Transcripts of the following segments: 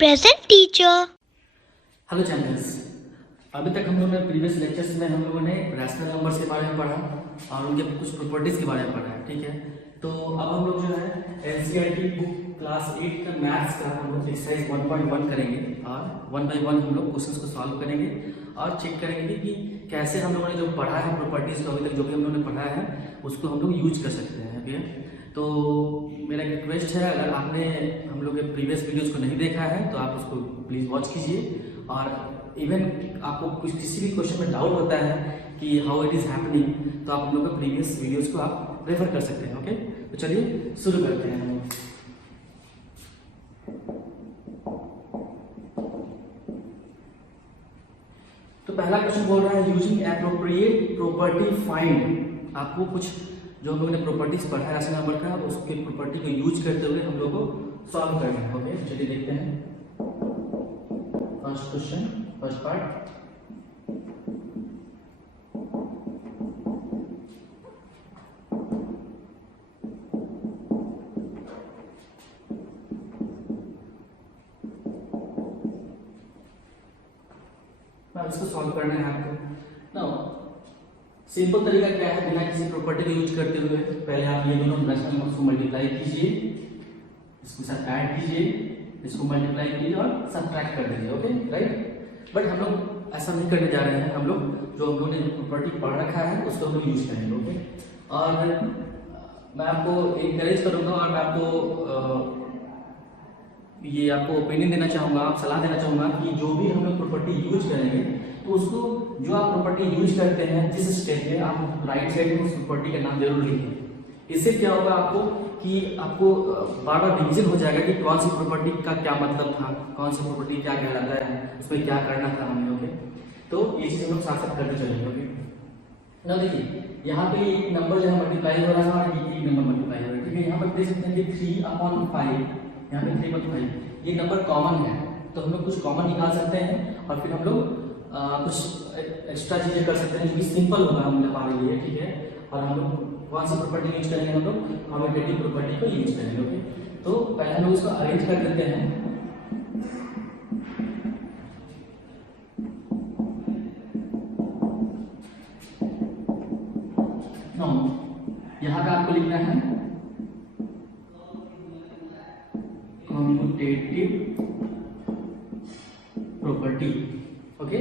present teacher. Hello champions, अभी तक हम लोगों ने प्रीवियस लेक्चर्स में हम लोगों ने रैशनल नंबर्स के बारे में पढ़ा और उनके कुछ प्रॉपर्टीज के बारे में पढ़ा है। ठीक है, तो अब हम लोग जो है एनसीईआरटी बुक क्लास 8 का मैथ्स का हम लोग एक्सरसाइज 1.1 करेंगे और 1 बाय 1 हम लोग क्वेश्चंस को सॉल्व करेंगे और चेक करेंगे कि कैसे हम लोगों ने जो पढ़ा है प्रॉपर्टीज को अभी तक जो भी हम लोगों ने पढ़ा है उसको हम लोग यूज कर सकते हैं। ओके, तो मेरा एक रिक्वेस्ट है, अगर आपने हम लोग के प्रीवियस वीडियोस को नहीं देखा है तो आप उसको प्लीज़ वॉच कीजिए और इवन आपको कुछ किसी भी क्वेश्चन में डाउट होता है कि हाउ इट इज़ हैपनिंग तो आप हम लोग के प्रीवियस वीडियोस को आप रेफर कर सकते हैं। ओके, तो चलिए शुरू करते हैं। तो पहला क्वेश्चन बोल रहा है यूजिंग एप्रोप्रिएट प्रॉपर्टी फाइंड। आपको कुछ जो हम लोगों ने प्रॉपर्टीज पढ़ा है रैशनल नंबर का उसके प्रॉपर्टी को यूज करते हुए हम लोग को सॉल्व करना है। ओके, चलिए देखते हैं फर्स्ट क्वेश्चन, फर्स्ट पार्ट। इसको सॉल्व करना है आपको। नाउ सिंपल तरीका क्या है, बिना किसी प्रॉपर्टी को यूज करते हुए पहले आप ये दोनों रैशनल नंबर्स को मल्टीप्लाई कीजिए, इसके साथ ऐड कीजिए, इसको मल्टीप्लाई कीजिए और सब्ट्रैक्ट कर दीजिए। Okay, right. बट हम लोग ऐसा नहीं करने जा रहे हैं, हम लोग जो हम लोगों ने प्रॉपर्टी पढ़ रखा है उसको हम लोग यूज करेंगे। ओके, और मैं आपको इनकरेज करूंगा और मैं आपको ये आपको ओपिनियन देना चाहूँगा, आप सलाह देना चाहूँगा कि जो भी हम लोग प्रॉपर्टी यूज करेंगे तो उसको जो आप प्रॉपर्टी यूज करते हैं जिस स्टेप में आप राइट साइड में उस प्रॉपर्टी का नाम जरूर लिखिए। इससे क्या होगा आपको कि आपको बार बार रिविजन हो जाएगा कि कौन सी प्रॉपर्टी का क्या मतलब था, कौन सी प्रॉपर्टी क्या कहलाता है, उसमें क्या करना था हमें। ओके, तो ये चीज़ हम लोग साथ साथ करते चलेंगे। ओके, ना देखिए यहाँ पे एक नंबर जो है मल्टीप्लाई हो रहा है और एक नंबर मल्टीप्लाई हो रहा है। ठीक है, यहाँ पर देख सकते हैं कि 3/5, यहाँ पे 3/5 ये नंबर कॉमन है तो हम लोग कुछ कॉमन निकाल सकते हैं और फिर हम लोग कुछ एक्स्ट्रा चीजें कर सकते हैं जो कि सिंपल होगा हमारे लिए। ठीक है, और हम लोग कौन सी प्रॉपर्टी यूज करेंगे, हम लोग कम्यूटेटिव प्रॉपर्टी को यूज करेंगे। ओके, तो पहले हम लोग इसको अरेंज कर देते हैं। यहाँ का आपको लिखना है कम्यूटेटिव प्रॉपर्टी। ओके,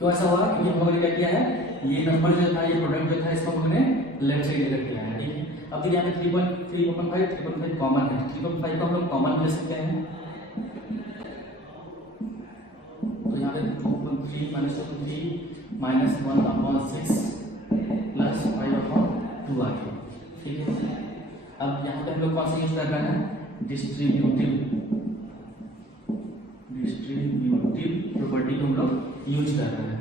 तो ऐसा हुआ कि हम लोगों ने क्या किया है, ये नंबर जो था, ये प्रोडक्ट जो था, इसको हमने लेफ्ट साइड लेकर किया है। ठीक है, अब देखिए यहाँ पे 3.5 कॉमन है, 3.5 को हम लोग कॉमन ले सकते हैं। तो यहाँ पे 2.3 माइनस 2.3 माइनस 1/6 प्लस 5/2 आ गया। ठीक है, अब यहाँ पे हम लोग कौन सा यूज कर रहे हैं, डिस्ट्रीब्यूटिव प्रॉपर्टी को हम लोग यूज कर रहे हैं।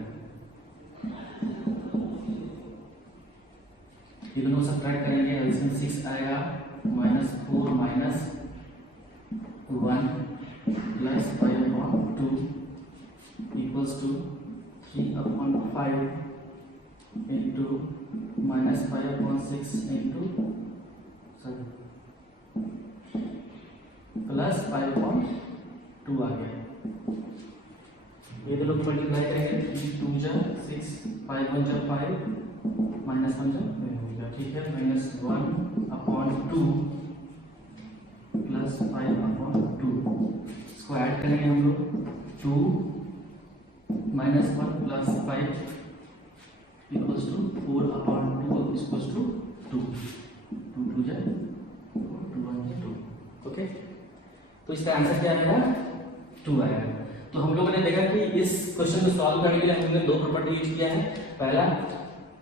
ये दोनों सब्ट्रैक्ट करेंगे और इसमें 6 आएगा, -4 minus 1 plus 5/2 equals to 3/5 into minus 5/6 into plus 5/2 आ गया। ये दोनों को मल्टीप्लाई करेंगे, 3 2 जा 6, 5 1 जा 5 माइनस 1 जा 5 हो गया। ठीक है, -1/2 प्लस 5/2 इसको ऐड करेंगे हम लोग, 2 minus 1 plus 5 equals to 4/2 equals to 2 2 2 जा 2 1 जा 2। ओके, तो इसका आंसर क्या आएगा, 2 आएगा। तो हम लोगों ने देखा कि इस क्वेश्चन को सॉल्व करने के लिए हमने दो प्रॉपर्टी यूज किया है, पहला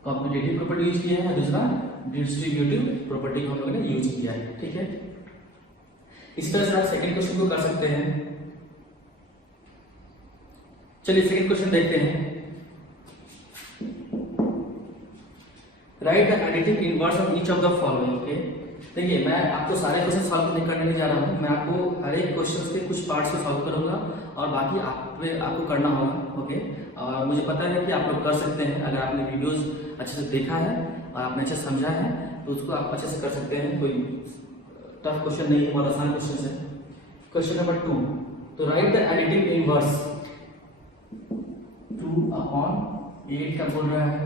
कॉम्पिटिटिव प्रॉपर्टी यूज किया है, दूसरा डिस्ट्रीब्यूटिव प्रॉपर्टी को हम लोगों ने यूज किया है। ठीक है, इस तरह से आप सेकंड क्वेश्चन को कर सकते हैं। चलिए सेकंड क्वेश्चन देखते हैं। Right the additive inverse of each of the following. Okay, देखिए मैं आपको सारे क्वेश्चन सॉल्व करने नहीं जा रहा हूँ, मैं आपको हर एक क्वेश्चन के कुछ पार्ट्स को सॉल्व करूंगा और बाकी आपको करना होगा। ओके, और मुझे पता है कि आप लोग कर सकते हैं, अगर आपने वीडियोस अच्छे से देखा है और आपने अच्छे से समझा है तो उसको आप अच्छे से कर सकते हैं। कोई टफ क्वेश्चन नहीं है, बहुत आसान क्वेश्चन है। क्वेश्चन नंबर 2, तो राइट द एडिटिव इनवर्स 2/8 का बोल रहा है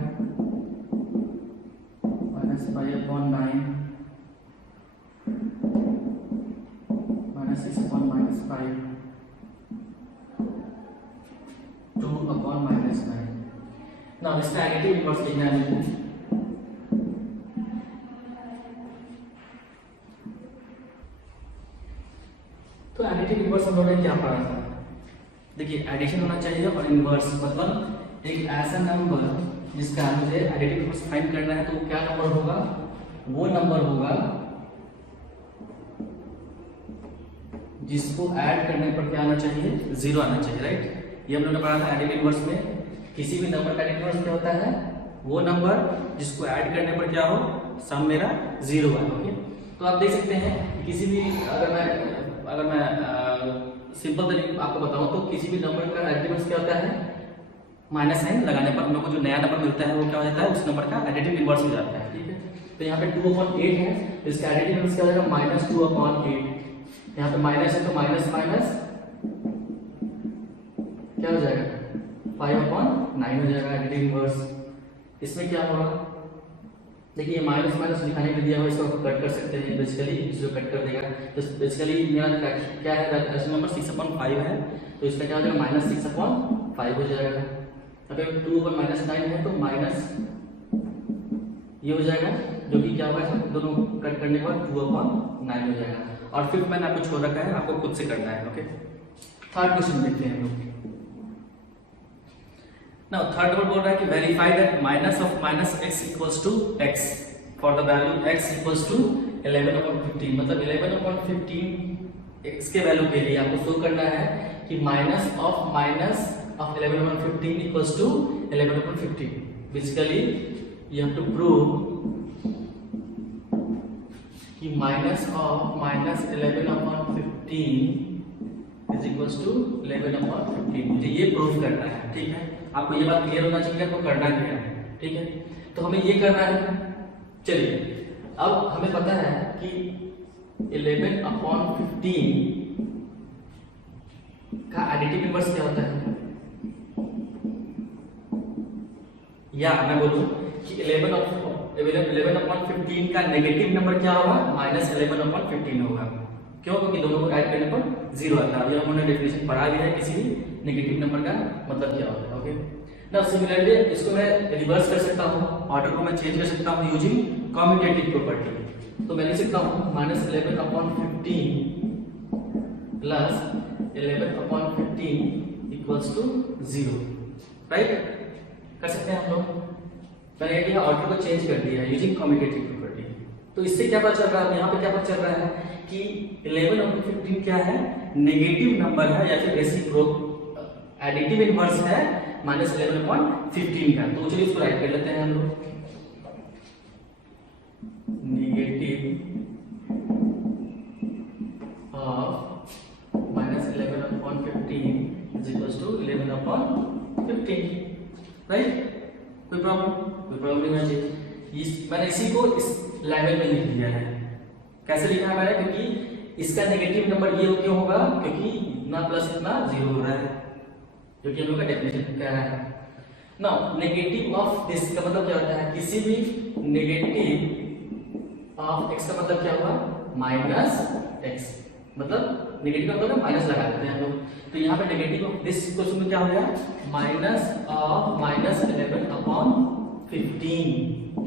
-5/9 -6/-5 2/-9। नाउ इसका एडिटिव इनवर्स लिखना है मुझे। तो एडिटिव इनवर्स हम लोगों ने क्या पढ़ा था? देखिए एडिशन होना चाहिए और इनवर्स मतलब एक ऐसा नंबर जिसका मुझे एडिटिव इनवर्स फाइंड करना है, तो क्या नंबर होगा? वो नंबर होगा जिसको ऐड करने पर क्या आना चाहिए? 0 आना चाहिए, राइट? ये हम लोगों ने पढ़ा था एडिटिव इनवर्स में। किसी भी नंबर का एडिटिव इनवर्स क्या होता है? वो नंबर जिसको ऐड करने पर क्या हो? सम मेरा 0 है। ओके, तो आप देख सकते हैं किसी भी अगर मैं सिंपल तरीके आपको बताऊं तो किसी भी नंबर का एडिटिव इनवर्स क्या होता है? माइनस साइन लगाने पर हम लोग को जो नया नंबर मिलता है वो क्या हो जाता है? उस नंबर का एडिटिव इनवर्स हो जाता है। ठीक है, तो यहाँ पे 2/8 है, तो इसका एडिटिव इनवर्स क्या हो जाएगा? -2/8। यहाँ पे माइनस है तो माइनस माइनस क्या हो जाएगा? 5/9 हो जाएगा एडिटिव इनवर्स। इसमें क्या होगा? देखिए माइनस माइनस लिखाने के लिए दिया हुआ, इसको कट कर सकते हैं बेसिकली, इसको कट कर देगा। तो बेसिकली मेरा क्या है? रैशनल नंबर 6/5 है, तो इसका क्या हो जाएगा? -6/5 हो जाएगा। अगर 2/-9 है तो माइनस ये हो जाएगा, जो कि क्या होगा? दोनों कट करने के बाद 2/9 हो जाएगा। और फिर मैंने आपको छोड़ रखा है, आपको खुद से करना है। ओके, थर्ड क्वेश्चन देखते हैं हम लोग। नाउ थर्ड नंबर बोल रहा है कि verify that minus of -x equals to x for the value x equals to 11/15। मतलब 11/15 x के वैल्यू के लिए आपको शो करना है कि minus of 11/15 equals to 11/15। Basically you have to prove कि minus of -11/15 is equals to 11/15। मुझे ये प्रूव करना है। ठीक है, आपको ये बात क्लियर होना चाहिए आपको करना क्या है। ठीक है, तो हमें ये करना है। चलिए अब हमें पता है कि 11/15 का एडिटिव इनवर्स क्या होता है, या मैं बोलूं कि 11/15 का नेगेटिव नंबर क्या होगा? -11/15 होगा। क्यों? क्योंकि दोनों को ऐड करने पर 0 आता है। ये हमने डेफिनेशन पढ़ा भी है किसी भी नेगेटिव नंबर का मतलब क्या होता है। ओके, नाउ सिमिलरली इसको मैं रिवर्स कर सकता हूं, ऑर्डर को मैं चेंज कर सकता हूं यूजिंग कम्यूटेटिव प्रॉपर्टी। तो मैं लिख सकता हूं -11/15 प्लस 11/15 इक्वल्स टू 0, राइट? कर सकते हैं हम लोग। मैंने क्या ऑर्डर को चेंज कर दिया यूजिंग कम्यूटेटिव प्रॉपर्टी। तो इससे क्या पता चल रहा है? यहाँ पे क्या पता चल रहा है कि 11/15 क्या है? नेगेटिव नंबर है या फिर रेसिप्रोक एडिटिव इनवर्स है -11/15 का। तो चलिए इसको राइट कर लेते हैं हम लोग। Negative of -11/15 is equals to 11/15, right? कोई प्रॉब्लम नहीं होना चाहिए। मैंने इसी को इस लेवल में लिख दिया है। कैसे लिखा है मैंने? क्योंकि इसका नेगेटिव नंबर ये क्यों होगा? क्योंकि इतना प्लस इतना 0 हो रहा है, जो कि हम लोग का डेफिनेशन कह रहा है। नाउ नेगेटिव ऑफ दिस का मतलब क्या होता है? किसी भी नेगेटिव ऑफ x का मतलब क्या हुआ? -x। मतलब नेगेटिव का मतलब माइनस लगा देते हैं हम लोग। तो यहाँ पे नेगेटिव ऑफ दिस क्वेश्चन में क्या हो गया? -15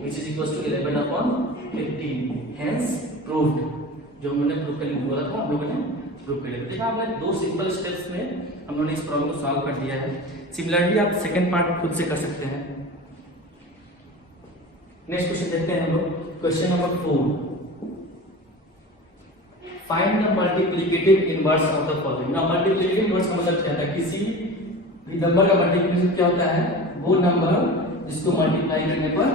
which is equals to 11/15, hence proved। जो हमने प्रूव करने को बोला था हम लोगों ने प्रूव कर लिया। देखा आपने, दो सिंपल स्टेप्स में हम लोगों ने इस प्रॉब्लम को सॉल्व कर दिया है। सिमिलरली आप सेकंड पार्ट खुद से कर सकते हैं। नेक्स्ट क्वेश्चन देखते हैं हम लोग। Question number 4, find the multiplicative inverse of the following. Now multiplicative inverse का मतलब क्या है? किसी भी नंबर का मल्टीप्लिकेशन क्या होता है? वो नंबर जिसको मल्टीप्लाई करने पर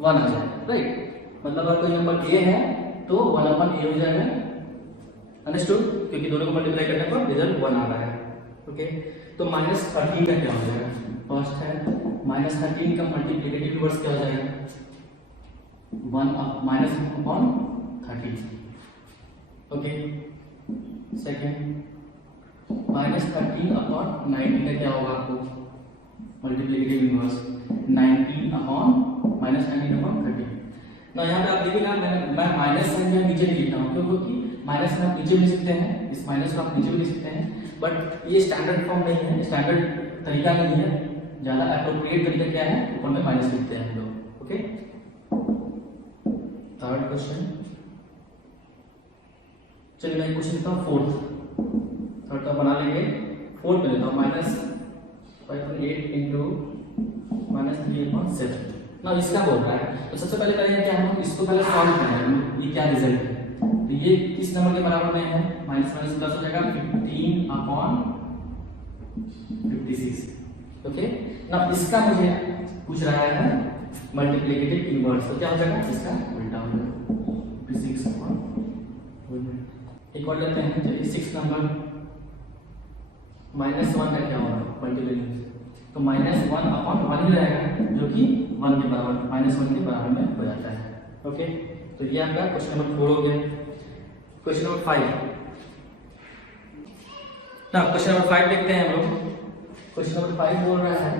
1 आ जाए, राइट? मतलब अगर कोई नंबर a है तो 1/a हो जाएगा, अंडरस्टूड? क्योंकि दोनों को मल्टीप्लाई करने पर रिजल्ट 1 आ रहा है। ओके, तो -13 का क्या हो जाएगा? फर्स्ट है -13 का मल्टीप्लिकेटिव इनवर्स क्या हो जाएगा? 1 -1/13। ओके, सेकेंड माइनस 13 अपॉन 19 का क्या होगा आपको multiplicative inverse 19 upon minus 19 upon 13 ना। यहाँ पे आप देखिए ना मैं माइनस साइन यहाँ नीचे नहीं लिख रहा हूँ क्योंकि माइनस में आप नीचे भी लिख सकते हैं, इस माइनस को आप नीचे भी लिख सकते हैं, बट ये स्टैंडर्ड फॉर्म नहीं है, स्टैंडर्ड तरीका नहीं है। ज्यादा एप्रोप्रिएट तरीका क्या है, ऊपर में माइनस लिखते हैं हम लोग। Okay, third question. चलिए मैं क्वेश्चन लिखता हूँ फोर्थ, थर्ड का बना लेंगे, फोर्थ में लेता हूँ माइनस 5.8 इंटू माइनस 3/7 ना। इसका बोल रहा है तो सबसे पहले करेंगे क्या, हम इसको पहले सॉल्व करेंगे ये क्या रिजल्ट है। तो ये किस नंबर के बराबर में है, माइनस माइनस प्लस हो जाएगा 15 अपॉन 56। ओके ना, इसका मुझे पूछ रहा है मल्टीप्लिकेटिव इनवर्स, तो क्या हो जाएगा, इसका उल्टा हो जाएगा 56 अपॉन। एक और लेते हैं, चलिए 6 नंबर माइनस 1 का क्या होगा मल्टीप्लिकेटिव, तो माइनस 1 अपॉन 1 ही रहेगा जो कि 1 के बराबर माइनस 1 के बराबर में हो जाता है। ओके, तो ये आपका क्वेश्चन नंबर 4 हो गया। क्वेश्चन नंबर 5 ना, क्वेश्चन नंबर 5 देखते हैं हम लोग। क्वेश्चन नंबर 5 बोल रहा है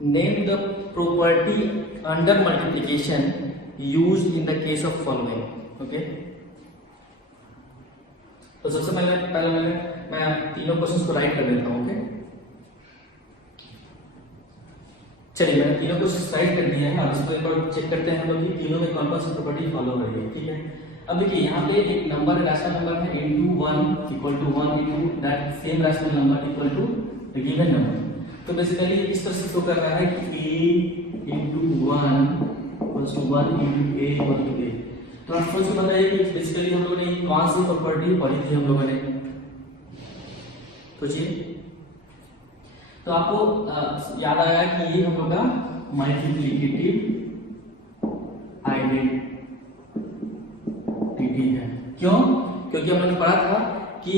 name the property under multiplication used in the case of following. Okay, तो सबसे पहले मैं तीनों क्वेश्चंस को राइट कर देता हूं। ओके, चलिए मैंने तीनों क्वेश्चंस राइट कर दिए हैं, अब इसको एक बार चेक करते हैं हम लोग कि तीनों में कौन कौन सी प्रॉपर्टी फॉलो हो रही है। ठीक है, अब देखिए यहाँ पे एक नंबर रैशनल नंबर है into 1 equal to 1 into that same rational number equal to the given number. तो बेसिकली इस तरह से शो कर रहा है कि a into 1 equals to 1 into a equal to a। तो आप सोच के बताइए कि बेसिकली हम लोगों ने कौन सी प्रॉपर्टी पढ़ी थी हम लोगों ने, सोचिए। तो आपको याद आया कि ये हम लोग का मल्टीप्लिकेटिव आइडेंटिटी है। क्यों? क्योंकि हमने पढ़ा था कि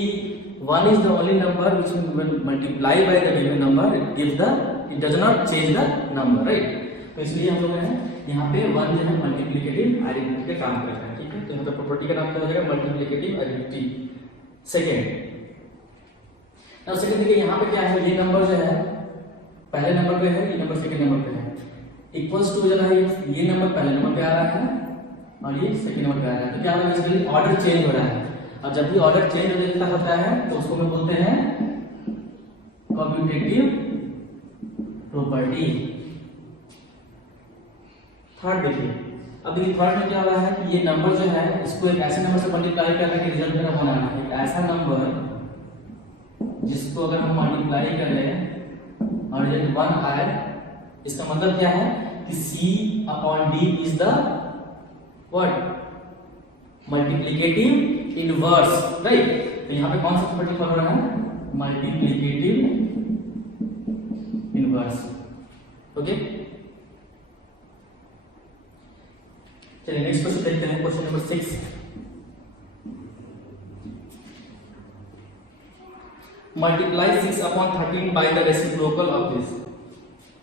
1 is the only number which when multiply by the given number it does not change the number, right? तो इसलिए हम लोग हैं यहाँ पे 1 जो है मल्टीप्लिकेटिव आइडेंटिटी पे काम कर रहा है। ठीक है, तो यहाँ पे प्रॉपर्टी का नाम क्या हो जाएगा, मल्टीप्लिकेटिव आइडेंटिटी। सेकेंड देखिए यहाँ पे क्या है, ये नंबर जो है पहले नंबर पे है, ये नंबर सेकंड नंबर पे है, इक्वल्स टू जो है ये नंबर पहले नंबर पे आ रहा है और ये सेकंड नंबर पे आ रहा है। तो क्या होगा, बेसिकली ऑर्डर चेंज हो रहा है, और जब भी ऑर्डर चेंज होता है तो उसको हम बोलते हैं कम्यूटेटिव प्रॉपर्टी। थर्ड देखिए, अब देखिए थर्ड में क्या हो रहा है कि ये नंबर जो है इसको एक ऐसे नंबर से मल्टीप्लाई करने के रिजल्ट मेरा होना है, एक ऐसा नंबर जिसको अगर हम मल्टीप्लाई कर लें और रिजल्ट 1 आए, इसका मतलब क्या है कि C upon D is the what multiplicative inverse, right. तो यहाँ पे कौन सा प्रॉपर्टी फॉलो रहा है, मल्टीप्लिकेटिव इनवर्स। ओके, चलिए नेक्स्ट क्वेश्चन देखते हैं, question number 6। Multiply 6 upon 13 by the reciprocal of this,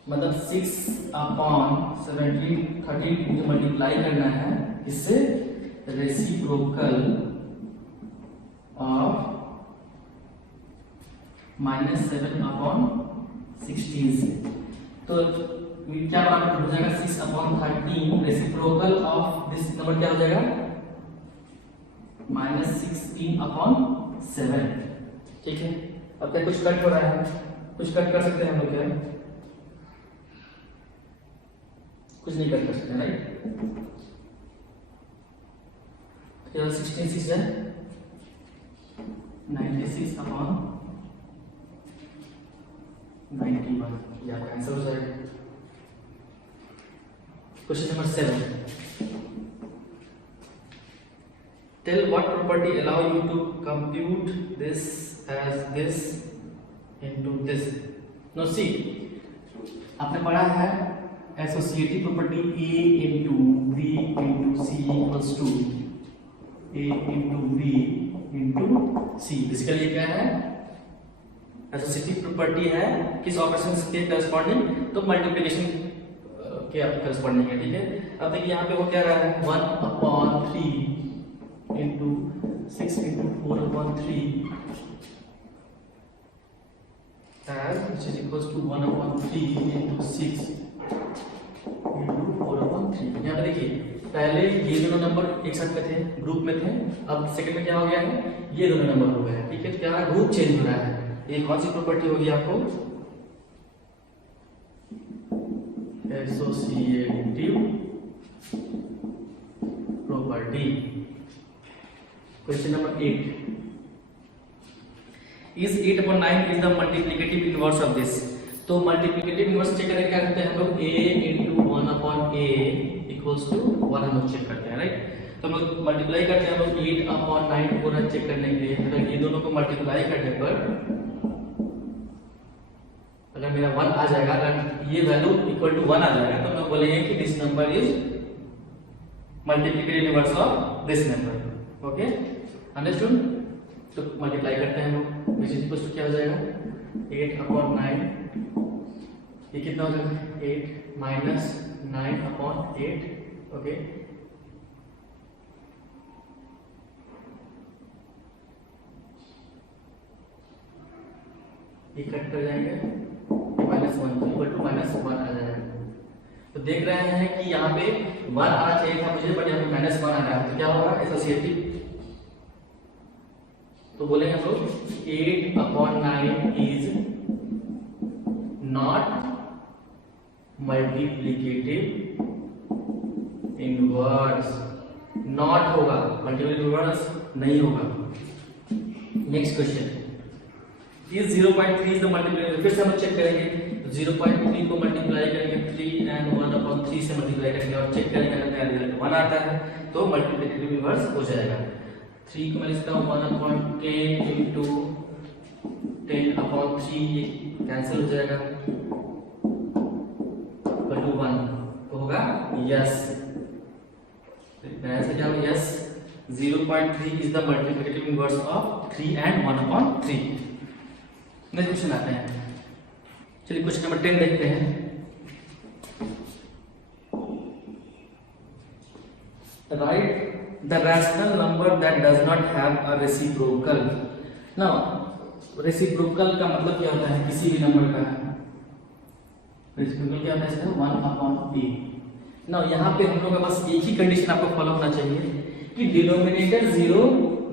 मतलब 6 अपॉन 17 13 को मल्टीप्लाई करना है इससे रेसिप्रोकल ऑफ -7 अपॉन 16 से। तो क्या बराबर हो जाएगा, 6 upon 13 reciprocal of this number क्या हो जाएगा, -16 अपॉन 7। ठीक है, अब क्या कुछ कट हो रहा है, कुछ कट कर सकते हैं हम लोग, क्या कुछ नहीं कट कर सकते, राइट। केवल 16 6 है 96 अपॉन 91, ये आपका आंसर हो जाएगा। Question number 7, tell what property allow you to compute this as this into this. No see, आपने पढ़ा है associative property A into B into C equals to A into B into C। Basically ये क्या है, associative property है किस operation के corresponding, तो मल्टीप्लिकेशन के करस्पॉन्डिंग है। ठीक है, अब देखिए यहाँ पे वो क्या रहा है, 1/3 into 6 into 4/3 which is equals to 1/3 into 6 into 4/3। यहाँ पे देखिए पहले ये दोनों नंबर एक साथ में थे, ग्रुप में थे, अब सेकंड में क्या हो गया है, ये दोनों नंबर हो गए हैं। ठीक है, तो क्या ग्रुप चेंज हो रहा है। ये कौन सी प्रॉपर्टी होगी आपको, associative property. Question number 8 is 8/9 is the multiplicative inverse of this. तो मल्टीप्लिकेटिव इनवर्स चेक करने क्या करते हैं हम लोग, a into 1/a equals to 1 हम लोग चेक करते हैं, राइट। तो हम लोग मल्टीप्लाई करते हैं हम लोग 8/9 को चेक करने के लिए। अगर ये दोनों को मल्टीप्लाई करने पर अगर मेरा 1 आ जाएगा, अगर ये वैल्यू इक्वल टू 1 आ जाएगा तो हम लोग बोलेंगे कि this number is multiplicative inverse of this number. Okay, understood. तो मल्टीप्लाई करते हैं हम लोग, विच इज इक्वल टू क्या हो जाएगा 8/9, ये कितना हो जाएगा 8 माइनस 9/8। ओके, ये कट कर जाएंगे, -1 इक्वल टू -1 आ जाएगा। तो देख रहे हैं कि यहाँ पे 1 आना चाहिए था मुझे, बट यहाँ पे -1 आ रहा है, तो क्या होगा एसोसिएटिव। तो बोलेंगे हम लोग 8/9 is not multiplicative inverse. Not होगा, मल्टीप्लिकेटिव इनवर्स नहीं होगा। Next question is 0.3 is the multiplicative. फिर से हम चेक करेंगे, 0.3 को मल्टीप्लाई करेंगे 3 and 1/3 से मल्टीप्लाई करेंगे और चेक करेंगे अगर रिजल्ट 1 आता है तो मल्टीप्लिकेटिव इनवर्स हो जाएगा। 3 को मैं लिखता हूँ 1/10 into 10/3, ये कैंसिल हो जाएगा, इक्वल टू 1 तो होगा यस। ऐसे क्या होगा yes, 0.3 is the multiplicative inverse of 3 and 1/3। Next question आते हैं, चलिए क्वेश्चन नंबर 10 देखते हैं। Right the rational number that does not have a reciprocal. Now reciprocal का मतलब क्या होता है, किसी भी नंबर का रेसिप्रोकल क्या होता है, 1/p। नाउ यहाँ पे हम लोग का बस एक ही कंडीशन आपको फॉलो होना चाहिए कि डिनोमिनेटर 0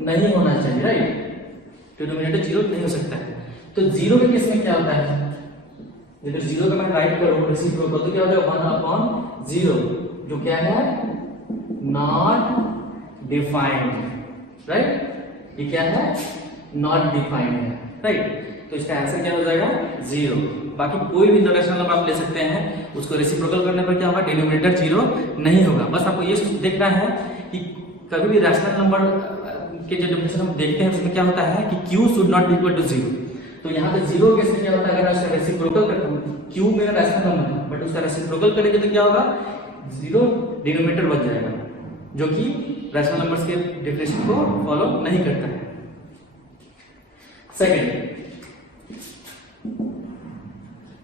नहीं होना चाहिए, राइट। डिनोमिनेटर 0 नहीं हो सकता है। तो 0 के केस में क्या होता है, अगर 0 का मैं राइट करूं रेसिप्रोकल तो क्या होता है 1/0, जो क्या है नॉट डिफाइंड, राइट। ये क्या है नॉट डिफाइंड है, राइट। तो इसका आंसर क्या हो जाएगा 0। बाकी कोई भी रैशनल नंबर आप ले सकते हैं, उसको रेसिप्रोकल करने पर क्या होगा डिनोमिनेटर 0 नहीं होगा। बस आपको ये देखना है कि कभी भी रैशनल नंबर के जो डेफिनेशन हम देखते हैं उसमें क्या होता है कि q should not equal to 0। तो यहाँ पे 0 केस में क्या होता है, अगर उसका रेसिप्रोकल करता हूँ, q मेरा रैशनल नंबर है बट उसका रेसिप्रोकल करेंगे तो क्या होगा 0 डिनोमिनेटर बच जाएगा, जो कि रैशनल नंबर्स के डेफिनेशन को फॉलो नहीं करता है।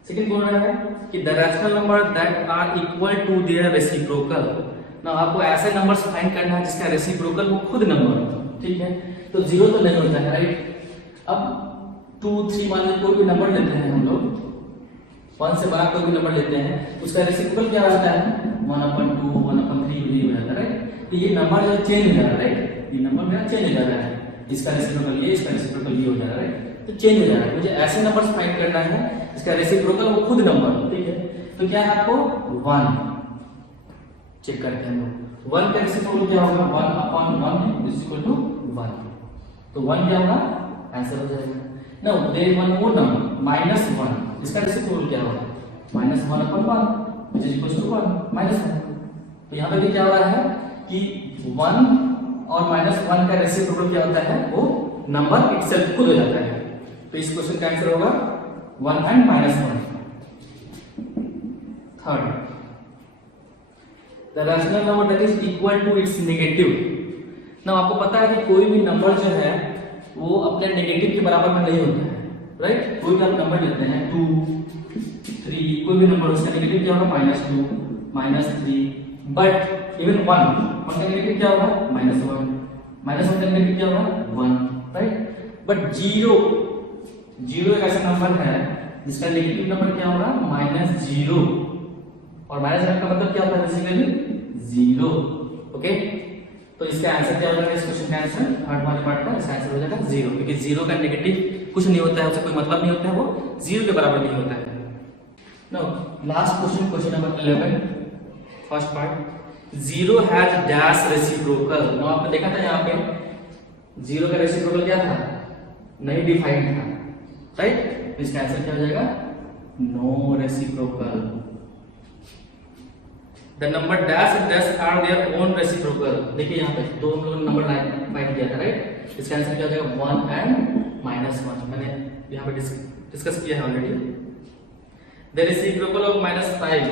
सेकंड बोल रहा है कि the rational number that are equal to their reciprocal. ना आपको ऐसे नंबर्स फाइंड करना है जिसका रेसिप्रोकल वो खुद नंबर हो, ठीक है। तो 0 तो नहीं होता है, राइट। अब 2 3 मान लीजिए कोई भी नंबर लेते हैं हम लोग, 1 से बड़ा कोई भी नंबर लेते हैं, उसका रेसिप्रोकल क्या आता है 1/2 1/3 ये हो जाता है, राइट। तो ये नंबर जो चेंज हो जा रहा है, राइट। ये नंबर मेरा चेंज हो जा रहा है, इसका रेसिप्रोकल ये, इसका रेसिप्रोकल ये हो जा रहा है, राइट। तो चेंज हो जा रहा है, मुझे ऐसे नंबर्स फाइंड करना है इसका रेसिप्रोकल वो खुद नंबर, ठीक है। तो क्या है आपको 1 चेक करते हैं हम लोग, 1 का रेसिप्रोकल क्या होगा 1/1 इज इक्वल टू 1। तो 1 क्या होगा आंसर हो जाएगा। Now there is one more number -1, इसका रेसिप्रोकल क्या होगा -1/1 व्हिच इज इक्वल टू 1 -1। तो यहां पे भी क्या हो रहा है कि 1 और -1 का रेसिप्रोकल क्या होता है वो नंबर इटसेल्फ खुद हो जाता है। तो इस क्वेश्चन का आंसर होगा 1 and -1। Third the rational number that is equal to its negative. ना आपको पता है कि कोई भी नंबर जो है वो अपने नेगेटिव के बराबर में नहीं होता है, राइट। कोई भी आप नंबर लेते हैं 2 3 कोई भी नंबर उसका नेगेटिव क्या होगा -2 -3, बट इवन 1 का नेगेटिव क्या होगा -1। माइनस वन का नेगेटिव क्या होगा 1, राइट। बट जीरो एक ऐसा नंबर है जिसका नेगेटिव नंबर क्या होगा -0, और माइनस वन का मतलब क्या होता है बेसिकली 0। ओके, तो इसका आंसर क्या होगा इस क्वेश्चन का आंसर थर्ड वाले पार्ट का इसका आंसर हो जाएगा 0, क्योंकि 0 का नेगेटिव कुछ नहीं होता है, उससे कोई मतलब नहीं होता है, वो 0 के बराबर नहीं होता है। Now last question number 11, first part, 0 has dash reciprocal. Now आपने देखा था यहाँ पे 0 का रेसिप्रोकल क्या था, नहीं डिफाइंड था, राइट। इसका आंसर क्या हो जाएगा no reciprocal. The number dash and dash are their own reciprocal। देखिए यहाँ पे दो हम लोगों ने नंबर फाइंड किया था, राइट। इसका आंसर क्या हो जाएगा 1 and -1, मैंने यहाँ पे डिस्कस किया है ऑलरेडी। The reciprocal of -5,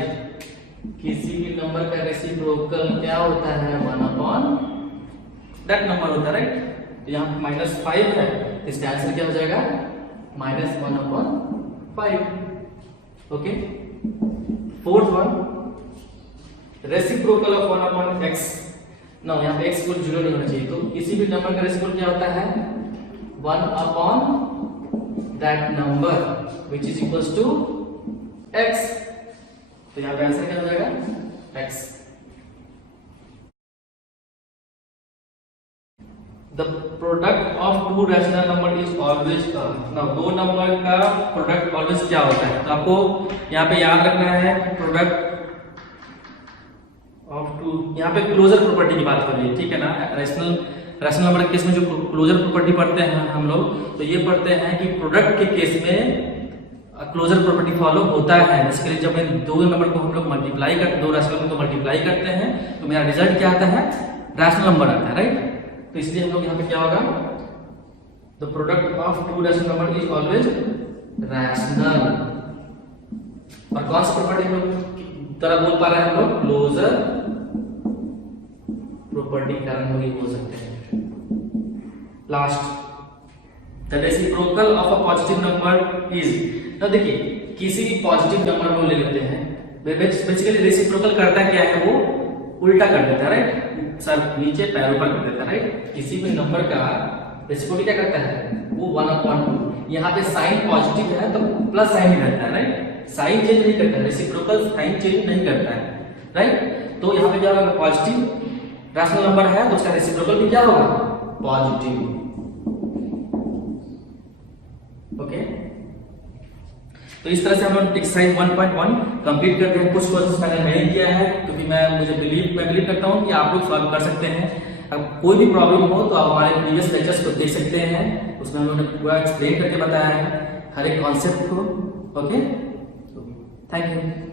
किसी भी नंबर का रेसिप्रोकल क्या होता है 1 upon that नंबर होता है, राइट। तो यहाँ पे -5 है, इसका आंसर क्या हो जाएगा -1 upon 5। Okay, fourth one, reciprocal of 1 upon x। ना यहाँ पे x इक्वल 0 नहीं होना चाहिए, तो किसी भी नंबर का रेसिप्रोकल क्या होता है 1 upon that number which is equals to x। तो यहाँ पे आंसर क्या हो जाएगा x। The product of two rational number is always now दो नंबर का प्रोडक्ट ऑलवेज क्या होता है, तो आपको यहाँ पे याद रखना है प्रोडक्ट ऑफ टू, यहाँ पे क्लोजर प्रॉपर्टी की बात हो रही है, ठीक है ना। रैशनल नंबर के केस में जो क्लोजर प्रॉपर्टी पढ़ते हैं हम लोग, तो ये पढ़ते हैं कि प्रोडक्ट के केस में क्लोजर प्रॉपर्टी फॉलो होता है। बेसिकली जब इन दो नंबर को हम लोग मल्टीप्लाई करते, दो रैशनल नंबर को मल्टीप्लाई करते हैं, तो मेरा रिजल्ट क्या आता है रैशनल नंबर आता है, राइट। तो इसलिए हम लोग यहाँ पे क्या होगा, the product of to rational number is always rational. और कौन सी प्रॉपर्टी हम लोग तरह बोल पा रहे हैं हम लोग, क्लोजर प्रॉपर्टी कारण हम लोग बोल सकते हैं। Last, the reciprocal of a positive number is. तो देखिए किसी भी पॉजिटिव नंबर को ले लेते हैं, बेसिकली रेसिप्रोकल करता क्या है, वो उल्टा कर देता है, राइट। सर नीचे पैर ऊपर कर देता है, राइट। किसी भी नंबर का रेसिप्रोकल क्या करता है, वो 1 upon 2। यहाँ पे साइन पॉजिटिव है तो प्लस साइन रहता है, राइट। साइन चेंज नहीं करता है, रेसिप्रोकल साइन चेंज नहीं करता है, राइट। तो यहाँ पे क्या होगा, पॉजिटिव रैशनल नंबर है तो उसका रेसिप्रोकल भी क्या होगा पॉजिटिव। ओके, तो इस तरह से हम लोग एक्सरसाइज 1.1 कंप्लीट करते हैं। कुछ क्वेश्चंस मैंने नहीं किया है क्योंकि मैं बिलीव करता हूं कि आप लोग सॉल्व कर सकते हैं। अब कोई भी प्रॉब्लम हो तो आप हमारे प्रीवियस लेक्चर्स को देख सकते हैं, उसमें हम लोगों ने पूरा एक्सप्लेन करके बताया है हर एक कॉन्सेप्ट को। Okay, thank you.